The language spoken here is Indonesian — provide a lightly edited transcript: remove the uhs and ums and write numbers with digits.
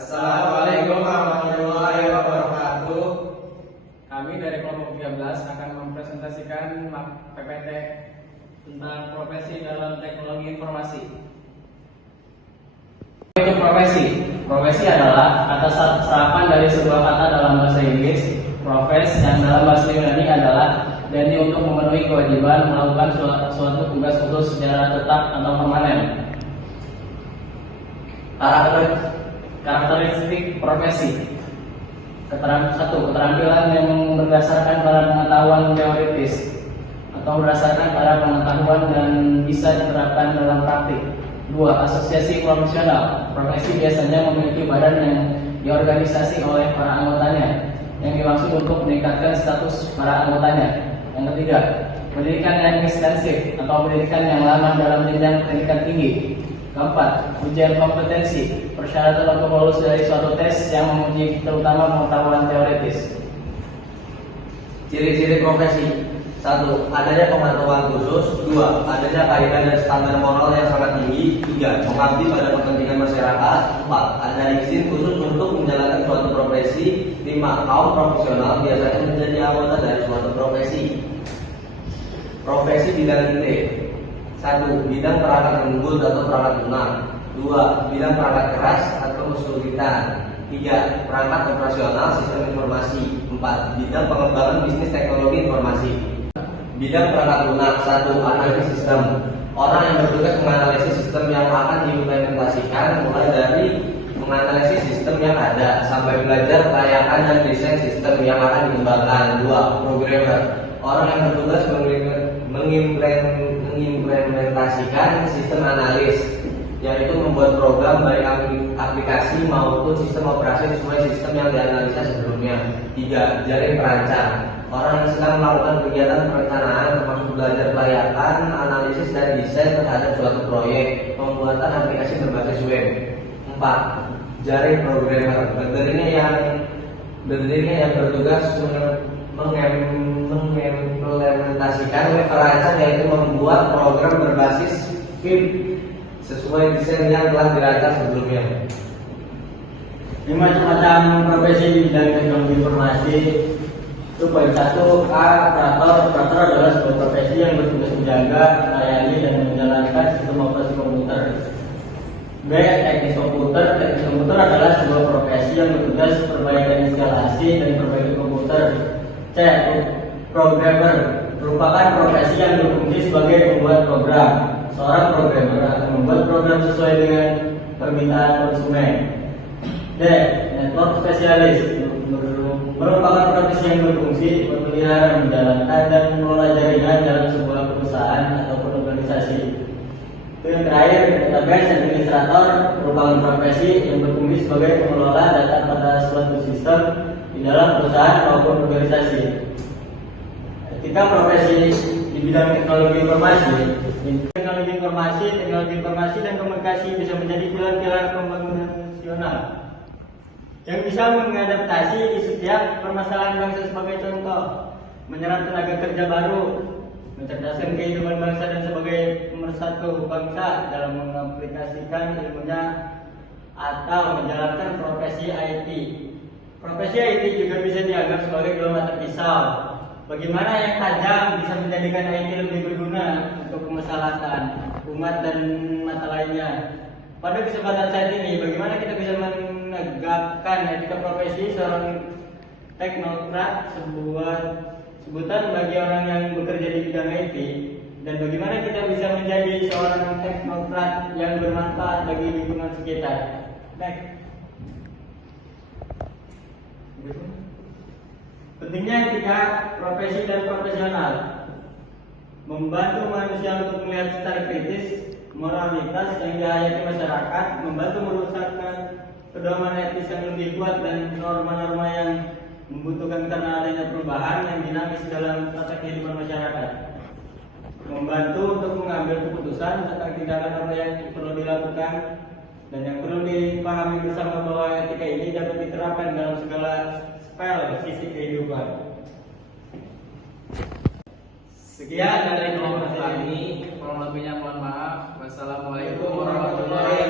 Assalamualaikum warahmatullahi wabarakatuh. Kami dari kelompok 13 akan mempresentasikan PPT tentang profesi dalam teknologi informasi. Itu profesi. Profesi adalah kata serapan dari sebuah kata dalam bahasa Inggris. Profes yang dalam bahasa Yunani adalah janji untuk memenuhi kewajiban melakukan suatu tugas khusus secara tetap atau permanen. Karakteristik profesi. Keterampilan yang berdasarkan pada pengetahuan teoritis atau berdasarkan pada pengetahuan dan bisa diterapkan dalam praktik. 2. Asosiasi profesional. Profesi biasanya memiliki badan yang diorganisasi oleh para anggotanya yang dimaksud untuk meningkatkan status para anggotanya. Yang ketiga, pendidikan yang ekstensif atau pendidikan yang lama dalam jenjang pendidikan tinggi. Keempat, ujian kompetensi, persyaratan untuk lulus dari suatu tes yang menguji terutama pengetahuan teoritis. Ciri-ciri profesi. 1. Adanya pengetahuan khusus. 2. Adanya kaidah dan standar moral yang sangat tinggi. 3. Mengabdi pada kepentingan masyarakat. 4. Ada izin khusus untuk menjalankan suatu profesi. 5. Kaum profesional biasanya menjadi anggota dari suatu profesi. Profesi bidang IT. 1. Bidang perangkat lembut atau perangkat lunak. 2. Bidang perangkat keras atau kesulitan. 3. Perangkat operasional sistem informasi. 4. Bidang pengembangan bisnis teknologi informasi. Bidang perangkat lunak. 1. Analisis sistem. Orang yang bertugas menganalisis sistem yang akan diimplementasikan, mulai dari menganalisis sistem yang ada sampai belajar kelayakan dan desain sistem yang akan dikembangkan. 2. Programmer. Orang yang bertugas mengimplementasikan sistem analis, yaitu membuat program baik aplikasi maupun sistem operasi sesuai sistem yang dianalisa sebelumnya. 3. Jaring perancang. Orang yang sedang melakukan kegiatan perencanaan termasuk belajar kelayakan, analisis dan desain terhadap suatu proyek, pembuatan aplikasi berbasis web. 4. Jaring programmer. Berdirinya yang bertugas mengimplementasikan web perancang, yaitu membuat program berbasis web sesuai desain yang telah dirancang sebelumnya. 5 macam profesi di bidang teknologi informasi. Itu poin 1. A. Operator. Operator adalah sebuah profesi yang bertugas menjaga, melayani, dan menjalankan sistem operasi komputer. B. Teknis komputer. Teknis komputer adalah sebuah profesi yang bertugas perbaikan instalasi dan perbaikan komputer. C. Programmer merupakan profesi yang berfungsi sebagai pembuat program. Seorang programmer akan membuat program sesuai dengan permintaan konsumen. D. Network spesialis merupakan profesi yang berfungsi memelihara, menjalankan, dan mengelola jaringan dalam sebuah perusahaan ataupun organisasi. Yang terakhir, database administrator merupakan profesi yang berfungsi sebagai pengelola data pada suatu sistem di dalam perusahaan maupun organisasi. Kita profesi di bidang teknologi informasi dan komunikasi bisa menjadi pilar-pilar pembangunan nasional yang bisa mengadaptasi di setiap permasalahan bangsa. Sebagai contoh, menyerap tenaga kerja baru, mencerdaskan kehidupan bangsa, dan sebagai pemersatu bangsa dalam mengaplikasikan ilmunya atau menjalankan profesi IT. Profesi IT juga bisa dianggap sebagai dua mata pisau. Bagaimana yang tajam bisa menjadikan IT lebih berguna untuk kemaslahatan umat dan mata lainnya. Pada kesempatan saat ini, bagaimana kita bisa menegakkan etika profesi seorang teknokrat, sebuah sebutan bagi orang yang bekerja di bidang IT, dan bagaimana kita bisa menjadi seorang teknokrat yang bermanfaat bagi lingkungan sekitar. Next. Pentingnya etika profesi dan profesional. Membantu manusia untuk melihat secara kritis moralitas yang dihayati masyarakat, membantu merusakkan pedoman etis yang lebih kuat dan norma-norma yang membutuhkan karena adanya perubahan yang dinamis dalam tata kehidupan masyarakat. Membantu untuk mengambil keputusan tentang tindakan apa yang perlu dilakukan dan yang perlu dipahami bersama bahwa etika ini dapat diterapkan dalam segala sisi kehidupan. Sekian dari kelompok kami, kurang lebihnya mohon maaf. Wassalamualaikum warahmatullahi wabarakatuh.